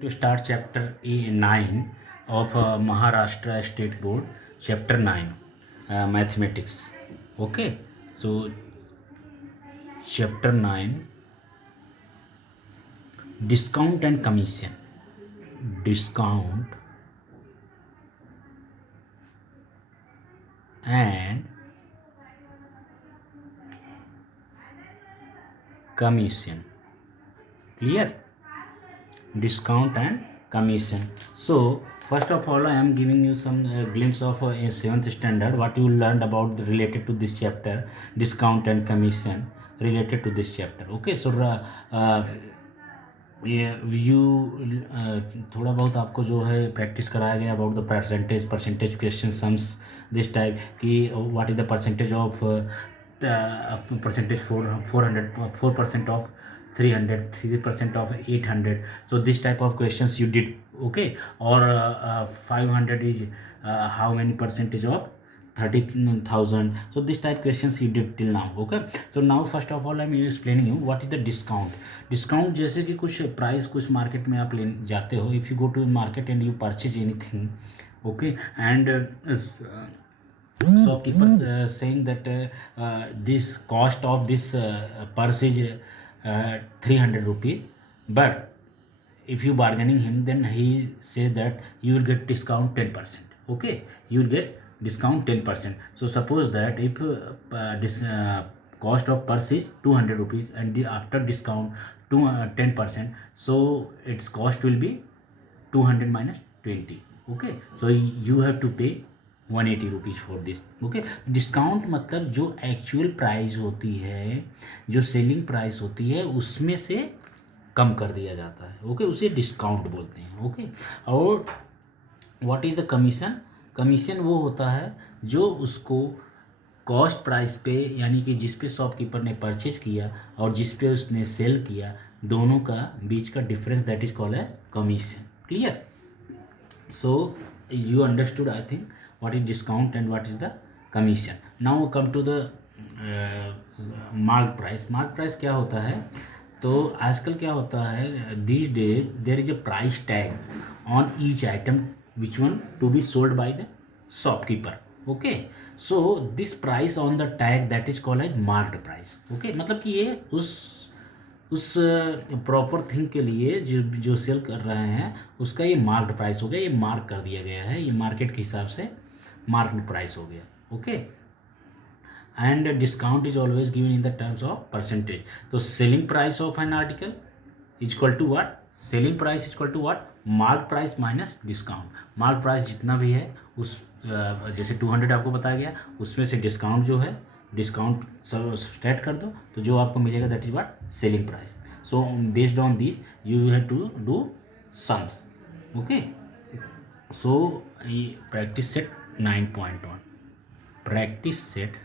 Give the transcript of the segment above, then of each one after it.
To start chapter 9 of Maharashtra State Board, chapter 9, mathematics. Okay, so chapter 9, discount and commission. Discount and commission. Clear? Discount and commission. So first of all, I am giving you some glimpse of a seventh standard what you learned about related to this chapter, discount and commission related to this chapter. Okay, so ये you थोड़ा बहुत आपको जो है practice कराया गया about the percentage question sums this type कि what is the percentage of percentage 4% of 300, 3% of 800. So this type of questions you did, okay? Or 500 is how many percentage of 30,000. So this type questions you did till now, okay? So now first of all I'm explaining you what is the discount. Discount जैसे कि कुछ price कुछ market में आप ले जाते हो, if you go to market and you purchase anything, okay, and shopkeepers saying that this cost of this purse is 300 rupees, but if you bargaining him, then he says that you will get discount 10%. Okay, you will get discount 10%. So suppose that if this cost of purse is 200 rupees and after discount 10%, so its cost will be 200 minus 20. Okay, so you have to pay 180 rupees for this. Okay, discount मतलब जो actual price होती है, जो selling price होती है उसमें से कम कर दिया जाता है. ओके, उसे डिस्काउंट बोलते हैं. ओके, और what is the commission? Commission वो होता है जो उसको कॉस्ट प्राइस पे, यानी कि जिस पे शॉपकीपर ने परचेज किया और जिस पे उसने सेल किया, दोनों का बीच का difference, that is called as commission. Clear? So you understood, I think, what is discount and what is the commission. Now come to the mark price. Mark price क्या होता है? तो आजकल क्या होता है, these days there is a price tag on each item which one to be sold by the shopkeeper. Okay, so this price on the tag, that is called as marked price. Okay, मतलब कि ये उस proper thing के लिए जो जो cell कर रहे हैं उसका ये मार्क्ड प्राइस हो गया, ये मार्क कर दिया गया है, ये मार्केट के हिसाब से मार्क्ड प्राइस हो गया. Okay, and discount is always given in the terms of percentage. तो selling price of an article is equal to what? Selling price is equal to what? Mark price minus discount. Mark price जितना भी है उस जैसे 200 आपको बताया गया, उसमें से डिस्काउंट जो है, डिस्काउंट सब स्टेट कर दो तो जो आपको मिलेगा that is what? Selling price. So based on this you have to do sums. Okay, so practice set 9.1. Practice set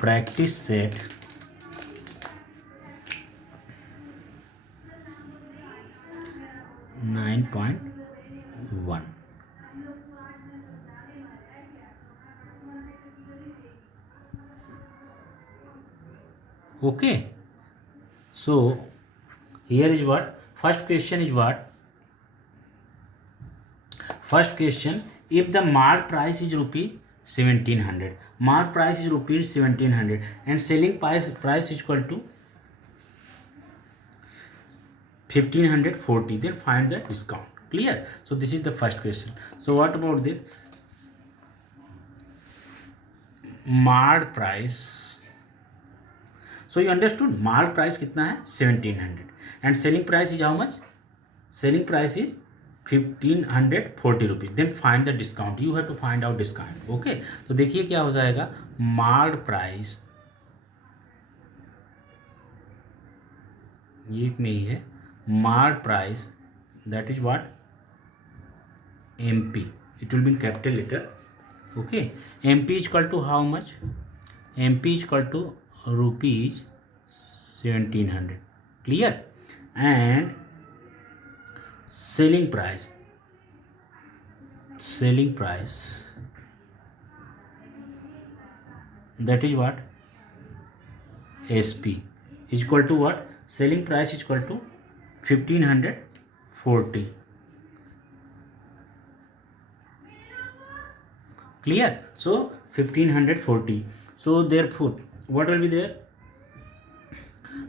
practice set 9.1. Okay, so here is what first question is. What first question? If the mark price is rupees 1700, mark price is rupees 1700 and selling price is equal to 1540, then find the discount. Clear? So this is the first question. So what about this mark price? So you understood mark price कितना है? 1700 and selling price is how much? Selling price is 1540 rupees. Then find the discount. You have to find out discount. Okay, तो देखिए क्या हो जाएगा. Marked price ये में ही है. Marked price that is what? MP. It will be in capital letter. Okay, MP is equal to how much? MP is equal to rupees 1700. Clear? And selling price that is what SP is equal to what, selling price is equal to 1540. Clear? So 1540. So therefore what will be there?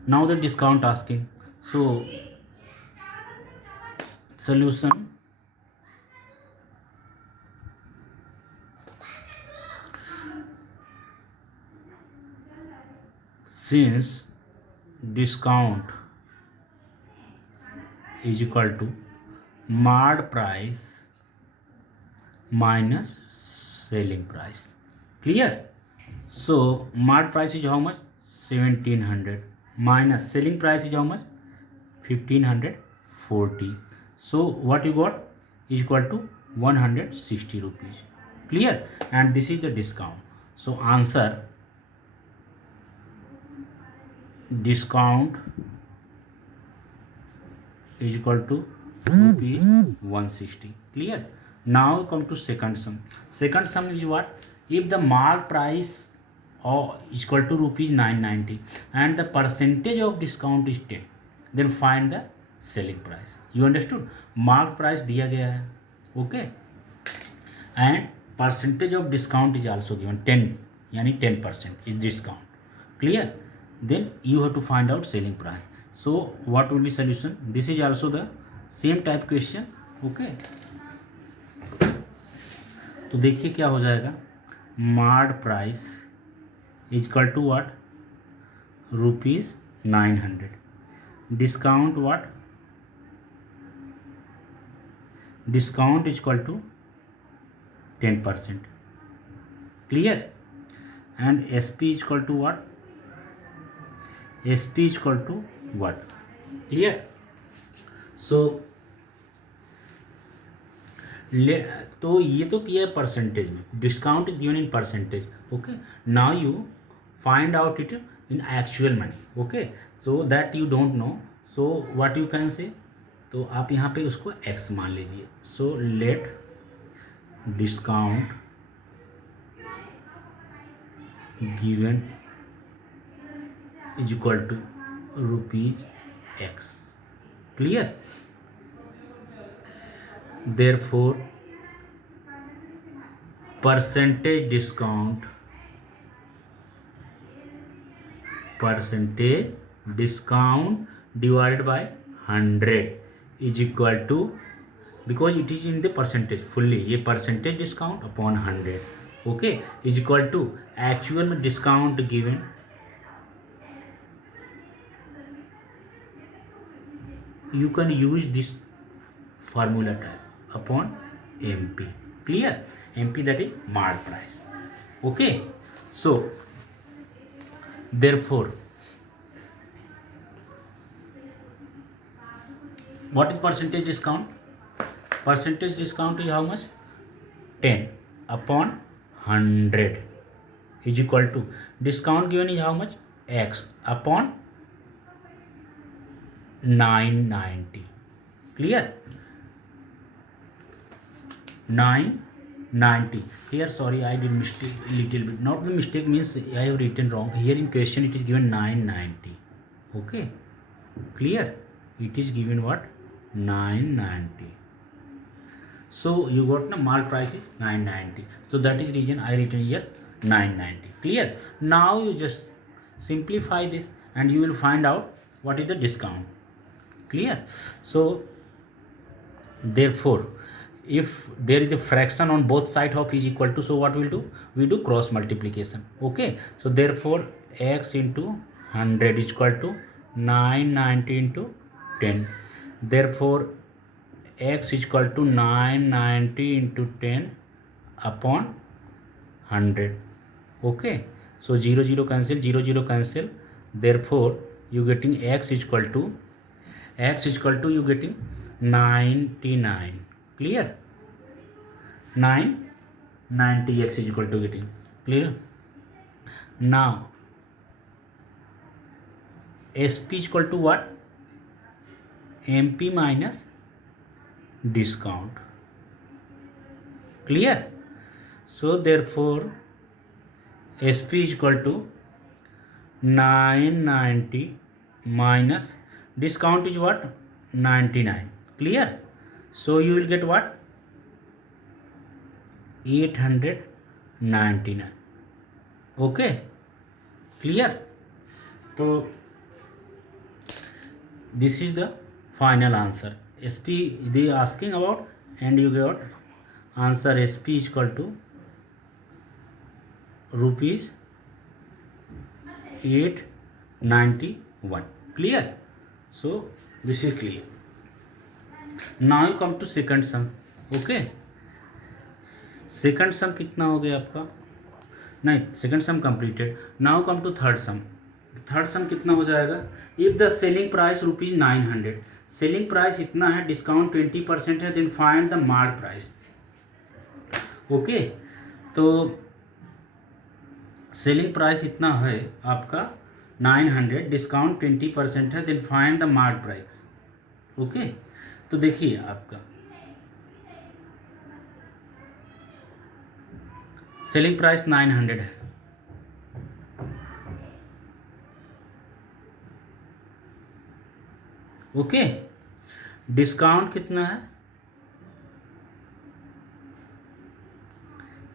Now the discount asking. So solution, since discount is equal to mart price minus selling price. Clear? So mart price is how much? 1700 minus selling price is how much? 1540. So what you got is equal to 160 rupees. Clear? And this is the discount. So answer, discount is equal to rupees 160. Clear? Now come to second sum. Second sum is what? If the mark price is equal to rupees 990 and the percentage of discount is 10, then find the selling price. You understood? Mark price दिया गया है, okay, and percentage of discount is also given 10, यानी 10% is discount. Clear? Then you have to find out selling price. So what will be solution? This is also the same type question. Okay, तो देखिए क्या हो जाएगा. Marked price is equal to what, rupees 900. Discount what, discount is equal to 10%. Clear? And S P is equal to what, S P is equal to what. Clear? So तो ये तो किया है परसेंटेज में, discount is given in percentage. Okay, now you find out it in actual money. Okay, so that you don't know, so what you can say, तो आप यहाँ पे उसको एक्स मान लीजिए. So let discount given is equal to rupees x. Clear? Therefore percentage discount divided by 100 is equal to, because it is in the percentage fully, ये percentage discount upon 100, okay, is equal to actual में discount given you can use this formula type upon MP. Clear? MP, that is mark price. Okay, so therefore what is percentage discount? Percentage discount is how much? 10 upon 100 is equal to, discount given is how much? X upon 990. Clear? 990. Here, sorry, I did mistake a little bit. Not the mistake means I have written wrong. Here in question it is given 990. Okay, clear? It is given what? 990. So you got the mark price is 990. So that is reason I written here 990. Clear? Now you just simplify this and you will find out what is the discount. Clear? So therefore if there is a fraction on both sides of is equal to, so what we'll do, we do cross multiplication. Okay, so therefore x into 100 is equal to 990 into 10. Therefore x is equal to 990 into 10 upon 100. Okay, so 0 0 cancel, 0 0 cancel. Therefore you getting x is equal to, you getting 99. Clear? 990 x is equal to getting. Clear? Now SP is equal to what? MP minus discount. Clear? So therefore S P is equal to 990 minus discount is what 99. Clear? So you will get what 899. Okay, clear? So this is the final answer. SP they asking about, and you got answer. SP is equal to rupees 891. Clear? So this is clear. Now you come to second sum. Okay, second sum कितना हो गया आपका, नहीं second sum completed. Now come to third sum. Third sum कितना हो जाएगा. If the selling price rupees 900, selling price इतना है, डिस्काउंट 20% है, then find the mark price. Okay, तो सेलिंग प्राइस इतना है आपका 900, डिस्काउंट 20% है, then find the mark price. Okay, तो देखिए आपका सेलिंग प्राइस 900 है. ओके, डिस्काउंट कितना है,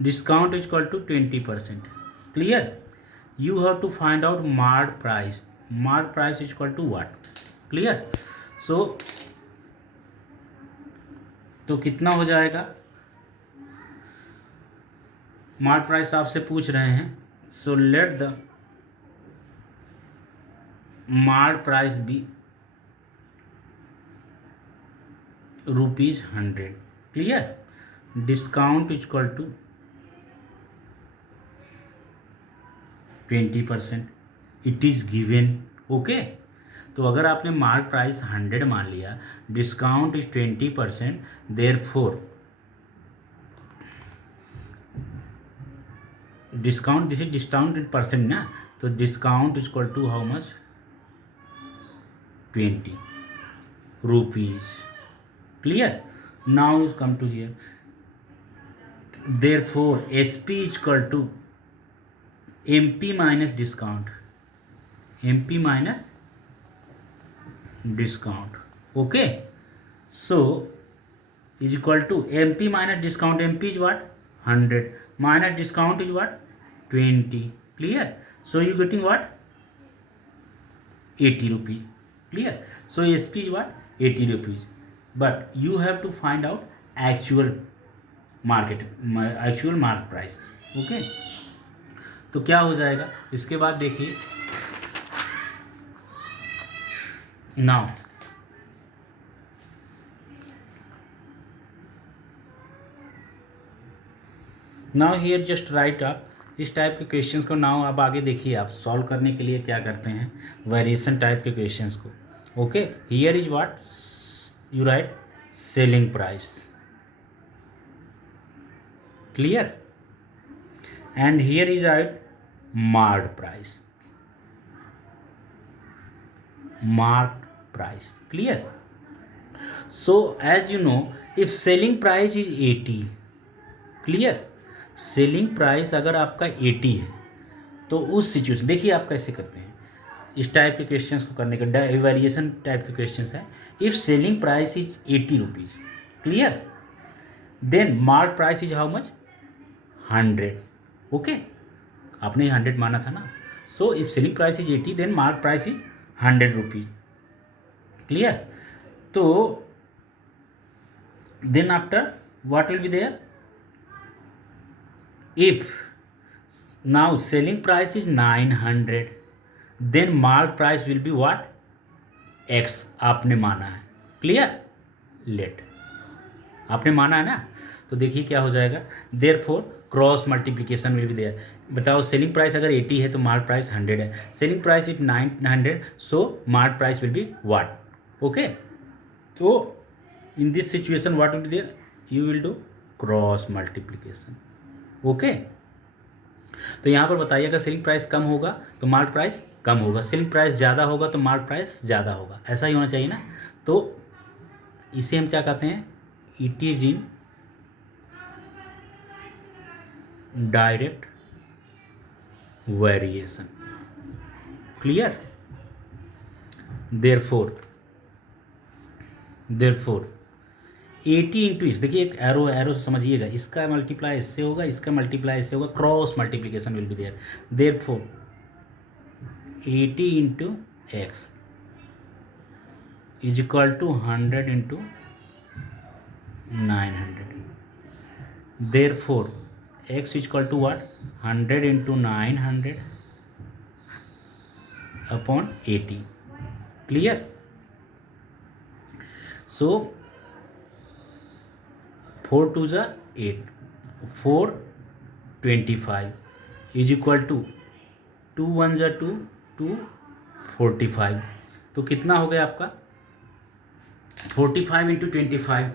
discount is equal to 20%. Clear? You have to find out mark price. Mark price is equal to what. Clear? So तो कितना हो जाएगा, मार्क प्राइस आपसे पूछ रहे हैं. So let the mark price be ₹100. Clear? Discount is equal to 20%. It is given. Okay, तो अगर आपने मार्क प्राइस 100 मान लिया, discount is 20%, therefore discount, this is discount in percent ना, तो discount is equal to how much, 20 rupees. Clear? Now you come to here. Therefore SP is equal to MP minus discount. MP minus discount. Okay, so is equal to MP minus discount. MP is what, 100, minus discount is what, 20. Clear? So you getting what, 80 rupees. Clear? So SP is what, 80 rupees. But you have to find out actual market, actual mark price. Okay, तो क्या हो जाएगा इसके बाद देखिए. Now here just right up इस type के questions को. नाउ अब आगे देखिए, आप सॉल्व करने के लिए क्या करते हैं, वेरिएशन टाइप के क्वेश्चंस को. Okay, here is what you write selling price. Clear? And here is write marked price. Marked price. Clear? So as you know, if selling price is 80, clear? Selling price अगर आपका 80 है, तो उस situation देखिए आप कैसे करते हैं इस टाइप के क्वेश्चंस को करने का. वेरिएशन टाइप के क्वेश्चंस हैं. If selling price is 80 rupees, clear, then mark price is how much, 100. Okay, आपने 100 माना था ना. So if selling price is 80, then mark price is 100 rupees. Clear? तो then after what will be there, if now selling price is 900, then mark price will be what, x आपने माना है. Clear? Late आपने माना है ना, तो देखिए क्या हो जाएगा. Therefore cross multiplication will be there. बताओ सेलिंग प्राइस अगर 80 है तो मार्क प्राइस 100 है. Selling price is 900, so mark price will be what. Okay, तो in this situation what will be there, you will do cross multiplication. Okay, तो यहाँ पर बताइए अगर सेलिंग प्राइस कम होगा तो मार्क प्राइस कम होगा, सेलिंग प्राइस ज़्यादा होगा तो मार्क प्राइस ज़्यादा होगा. ऐसा ही होना चाहिए ना. तो इसे हम क्या कहते हैं, it is in direct variation. Clear? Therefore 80 into इस, देखिए एक एरो से समझिएगा, इसका मल्टीप्लाई इससे होगा, इसका मल्टीप्लाई इससे होगा, cross multiplication will be there. Therefore 80 into X is equal to 100 into 900। Therefore x is equal to what, 100 into 900 upon 80। Clear? So 4 2 ज़ा 8, 4 25 इज इक्वल टू 2 1 ज़ा 2, 2 45। तो कितना हो गया आपका 45 into 25।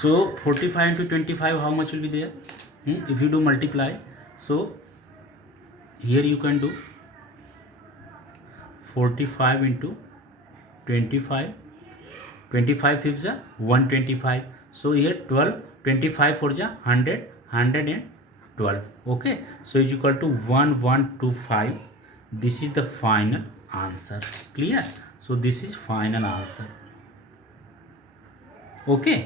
So 45 into 25 how much will be there if you do multiply. So here you can do 45 into 25, 25 5 ज़ा 125। So here 12, 25 for the 100, 112. Okay, so is equal to 1125. This is the final answer. Clear? So this is final answer. Okay.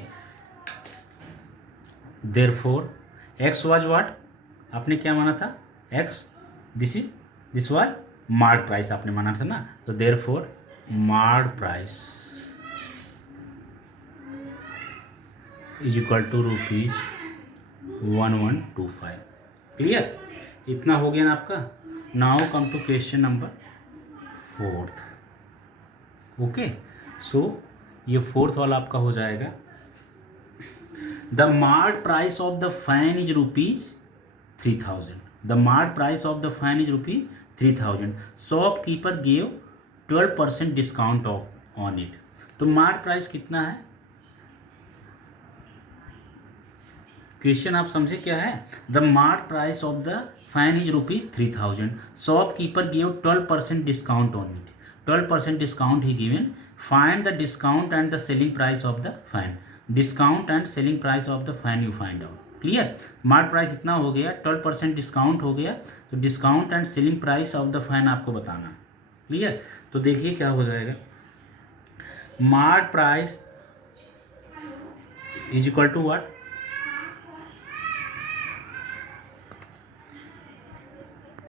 Therefore x was what? आपने क्या माना था? x, this was marked price आपने माना था ना, तो therefore marked price is equal to ₹1125। Clear? इतना हो गया ना आपका। Now come to question number 4। Okay, so ये 4 वाला आपका हो जाएगा। The marked price of the fan is ₹3000। The marked price of the fan is ₹3000। Shopkeeper give 12% discount off on it. तो मार्ट प्राइस कितना है? क्वेश्चन आप समझे क्या है? The marked price of the fan is ₹3000। Shopkeeper give 12% discount on it. 12% discount ही given. Find the discount and the selling price of the fan. डिस्काउंट and selling price of the फैन you find out. Clear? Marked price इतना हो गया, 12% discount हो गया, तो discount and selling price of the fan आपको बताना। क्लियर? तो देखिए क्या हो जाएगा। Marked price is equal to what,